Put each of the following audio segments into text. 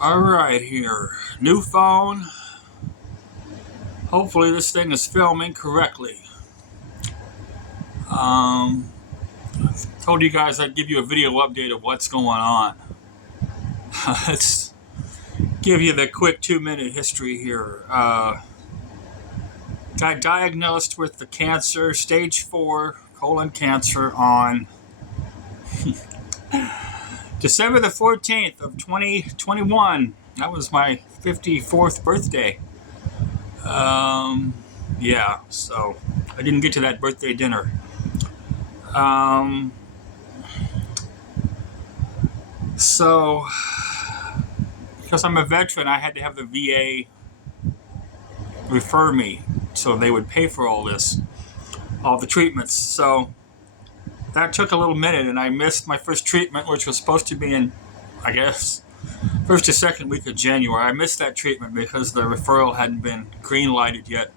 Alright here, new phone. Hopefully this thing is filming correctly. Told you guys I'd give you a video update of what's going on. Let's give you the quick 2-minute history here. Got diagnosed with the cancer, stage 4 colon cancer on December the 14th of 2021. That was my 54th birthday. Yeah, so I didn't get to that birthday dinner. So, because I'm a veteran, I had to have the VA refer me so they would pay for all the treatments. So that took a little minute, and I missed my first treatment, which was supposed to be in, I guess, first or second week of January. I missed that treatment because the referral hadn't been green lighted yet.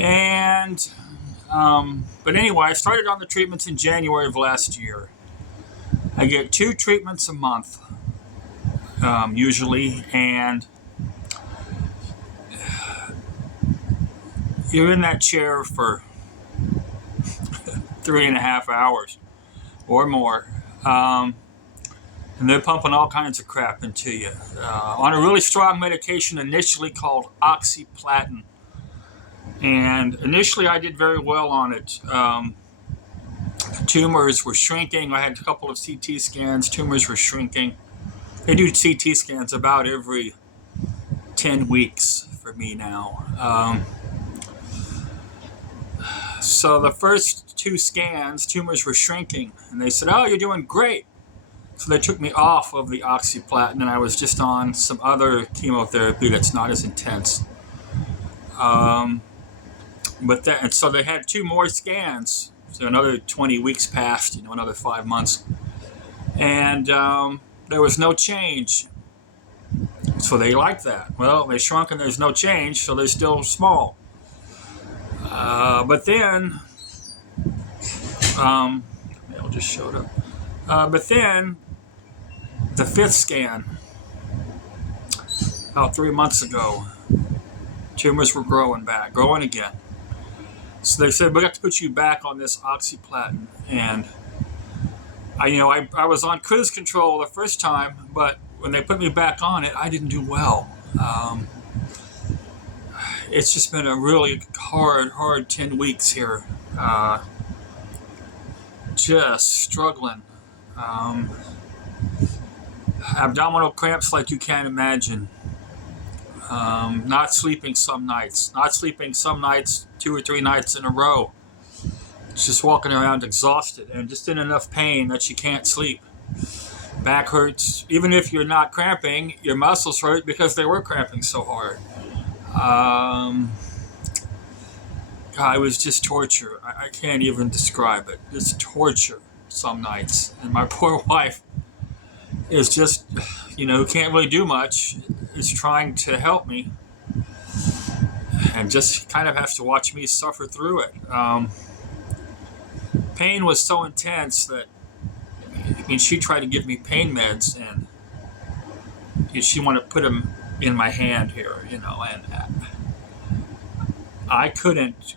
And, but anyway, I started on the treatments in January of last year. I get 2 treatments a month, usually, and you're in that chair for 3.5 hours or more. And they're pumping all kinds of crap into you. On a really strong medication initially called oxyplatin. And initially I did very well on it. The tumors were shrinking. I had a couple of CT scans. Tumors were shrinking. They do CT scans about every 10 weeks for me now. So the first 2 scans, tumors were shrinking. And they said, "Oh, you're doing great." So they took me off of the oxyplatin, and I was just on some other chemotherapy that's not as intense. So they had 2 more scans. So another 20 weeks passed, another 5 months. And there was no change. So they liked that. Well, they shrunk and there's no change, so they're still small. But then, mail just showed up. But then, the 5th scan, about 3 months ago, tumors were growing again. So they said, "We got to put you back on this oxyplatin." And I was on cruise control the first time, but when they put me back on it, I didn't do well. It's just been a really hard 10 weeks here. Just struggling. Abdominal cramps like you can't imagine. Not sleeping some nights. 2 or 3 nights in a row. Just walking around exhausted and just in enough pain that you can't sleep. Back hurts. Even if you're not cramping, your muscles hurt because they were cramping so hard. God, it was just torture. I can't even describe it. It's torture some nights. And my poor wife is just, who can't really do much, is trying to help me. And just kind of has to watch me suffer through it. Pain was so intense that, she tried to give me pain meds, and she wanted to put them in my hand here, and I couldn't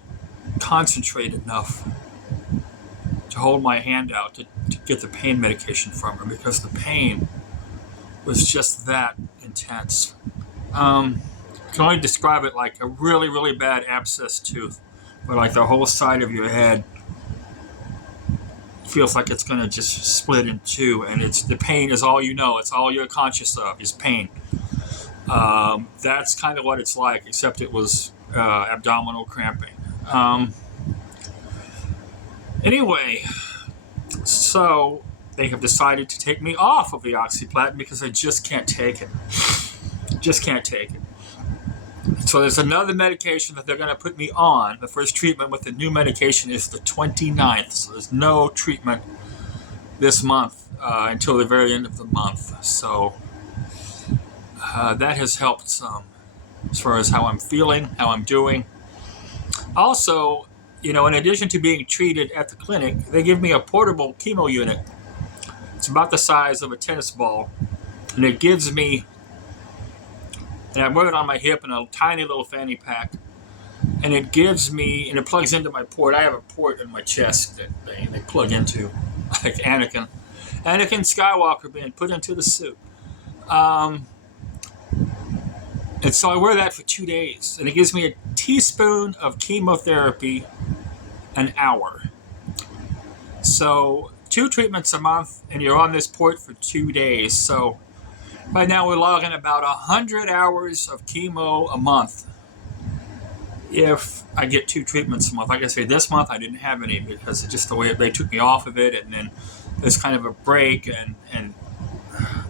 concentrate enough to hold my hand out to get the pain medication from her because the pain was just that intense. I can only describe it like a really, really bad abscess tooth, where like the whole side of your head feels like it's going to just split in 2, and the pain is all it's all you're conscious of is pain. That's kind of what it's like, except it was abdominal cramping. Anyway, so they have decided to take me off of the oxyplatin because I just can't take it. So there's another medication that they're going to put me on. The first treatment with the new medication is the 29th. So there's no treatment this month until the very end of the month. So that has helped some as far as how I'm feeling, how I'm doing. Also, in addition to being treated at the clinic, they give me a portable chemo unit. It's about the size of a tennis ball, and it gives me and I wear it on my hip in a tiny little fanny pack. And it gives me, and it plugs into my port. I have a port in my chest that they plug into, like Anakin Skywalker being put into the suit. And so I wear that for 2 days, and it gives me a teaspoon of chemotherapy an hour. So 2 treatments a month, and you're on this port for 2 days. So right now we're logging about 100 hours of chemo a month. If I get 2 treatments a month, like I say, this month I didn't have any because it's just the way they took me off of it, and then there's kind of a break, and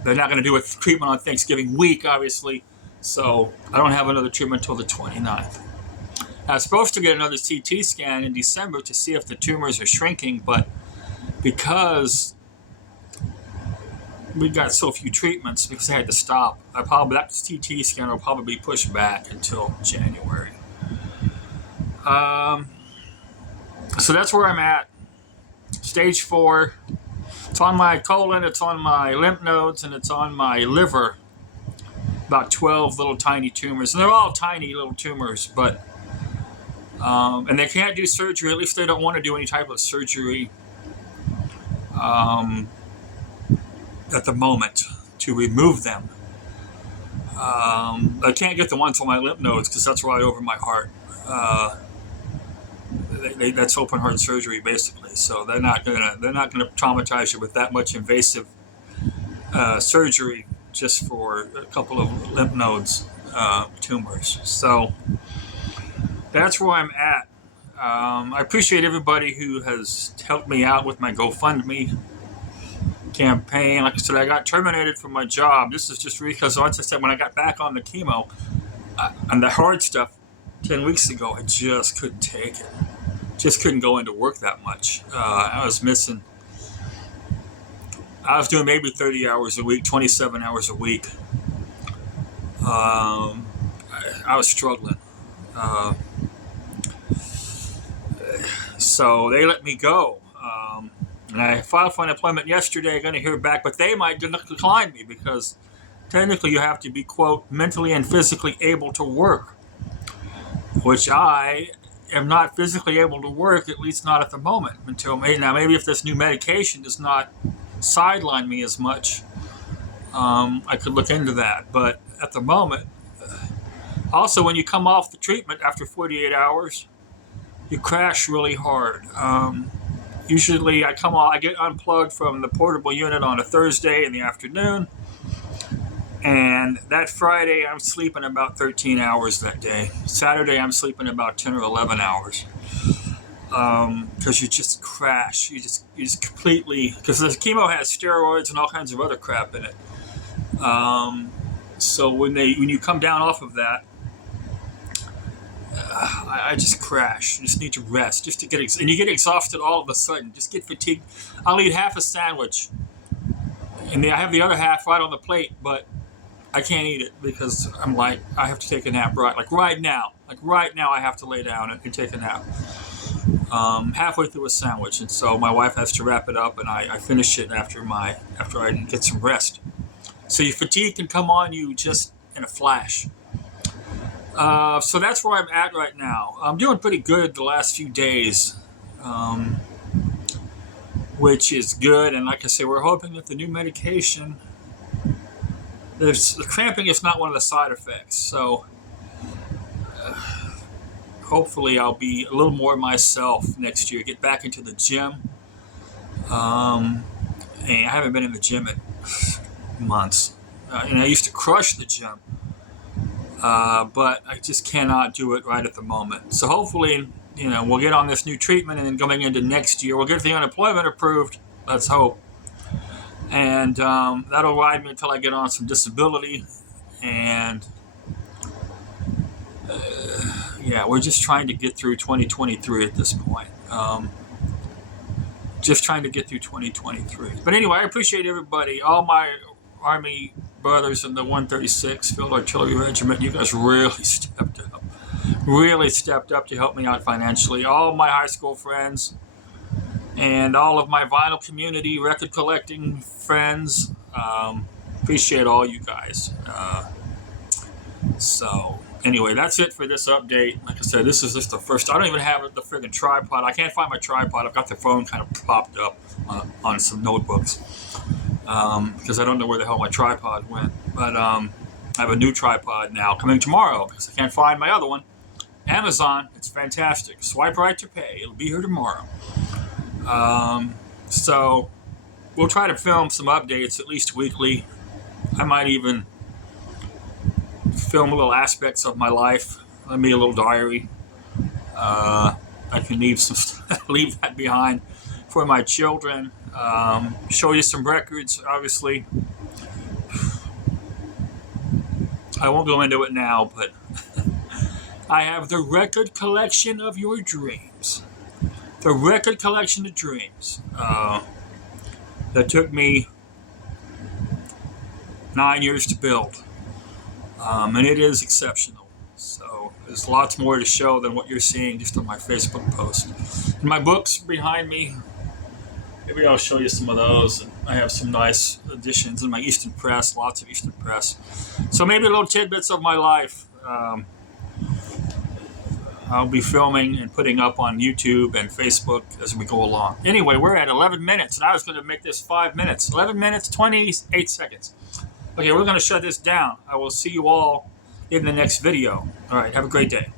they're not going to do a treatment on Thanksgiving week, obviously, so I don't have another treatment until the 29th. I was supposed to get another CT scan in December to see if the tumors are shrinking, but because we got so few treatments, because I had to stop, that CT scan will probably be pushed back until January. So that's where I'm at. Stage 4. It's on my colon, it's on my lymph nodes, and it's on my liver. About 12 little tiny tumors. And they're all tiny little tumors, but and they can't do surgery. At least they don't want to do any type of surgery at the moment to remove them. I can't get the ones on my lymph nodes because that's right over my heart. That's open heart surgery basically, so they're not gonna traumatize you with that much invasive surgery just for a couple of lymph nodes tumors. So that's where I'm at. I appreciate everybody who has helped me out with my GoFundMe campaign. Like I said, I got terminated from my job. This is just because, once I said, when I got back on the chemo and the hard stuff 10 weeks ago, I just couldn't take it. Just couldn't go into work that much. I was doing maybe 30 hours a week, 27 hours a week. I was struggling. So they let me go. And I filed for unemployment yesterday. Going to hear back, but they might decline me because technically you have to be, quote, mentally and physically able to work, which I am not physically able to work, at least not at the moment. Maybe if this new medication does not sideline me as much, I could look into that. But at the moment, also when you come off the treatment after 48 hours, you crash really hard. Usually I get unplugged from the portable unit on a Thursday in the afternoon. And that Friday, I'm sleeping about 13 hours that day. Saturday, I'm sleeping about 10 or 11 hours. Because you just crash. You just completely... Because the chemo has steroids and all kinds of other crap in it. So when you come down off of that, I just crash. You just need to rest. Just to and you get exhausted all of a sudden. Just get fatigued. I'll eat half a sandwich. And I have the other half right on the plate, but I can't eat it because I'm like, I have to take a nap right now. Like right now I have to lay down and take a nap. Halfway through a sandwich. And so my wife has to wrap it up, and I finish it after I get some rest. So your fatigue can come on you just in a flash. So that's where I'm at right now. I'm doing pretty good the last few days, which is good. And like I say, we're hoping that the new medication, the cramping is not one of the side effects. So hopefully I'll be a little more myself next year, get back into the gym. And I haven't been in the gym in months. And I used to crush the gym. But I just cannot do it right at the moment. So hopefully, we'll get on this new treatment, and then going into next year, we'll get the unemployment approved. Let's hope. And that'll ride me until I get on some disability. And we're just trying to get through 2023 at this point. Just trying to get through 2023. But anyway, I appreciate everybody, all my Army brothers in the 136 Field Artillery Regiment. You guys really stepped up to help me out financially. All my high school friends and all of my vinyl community record collecting friends. Appreciate all you guys. So anyway, that's it for this update. Like I said, this is just the first. I don't even have the friggin' tripod. I can't find my tripod. I've got the phone kind of propped up on some notebooks because I don't know where the hell my tripod went. But I have a new tripod now coming tomorrow because I can't find my other one. Amazon, it's fantastic. Swipe right to pay. It'll be here tomorrow. So we'll try to film some updates at least weekly. I might even film little aspects of my life. Maybe a little diary. I can leave that behind for my children. Show you some records, obviously. I won't go into it now, but I have the record collection of your dreams. The record collection of dreams that took me 9 years to build. And it is exceptional. So there's lots more to show than what you're seeing just on my Facebook post. And my books behind me, maybe I'll show you some of those. I have some nice editions in my Easton Press, lots of Easton Press. So maybe little tidbits of my life I'll be filming and putting up on YouTube and Facebook as we go along. Anyway, we're at 11 minutes, and I was going to make this 5 minutes. 11 minutes, 28 seconds. Okay, we're going to shut this down. I will see you all in the next video. All right, have a great day.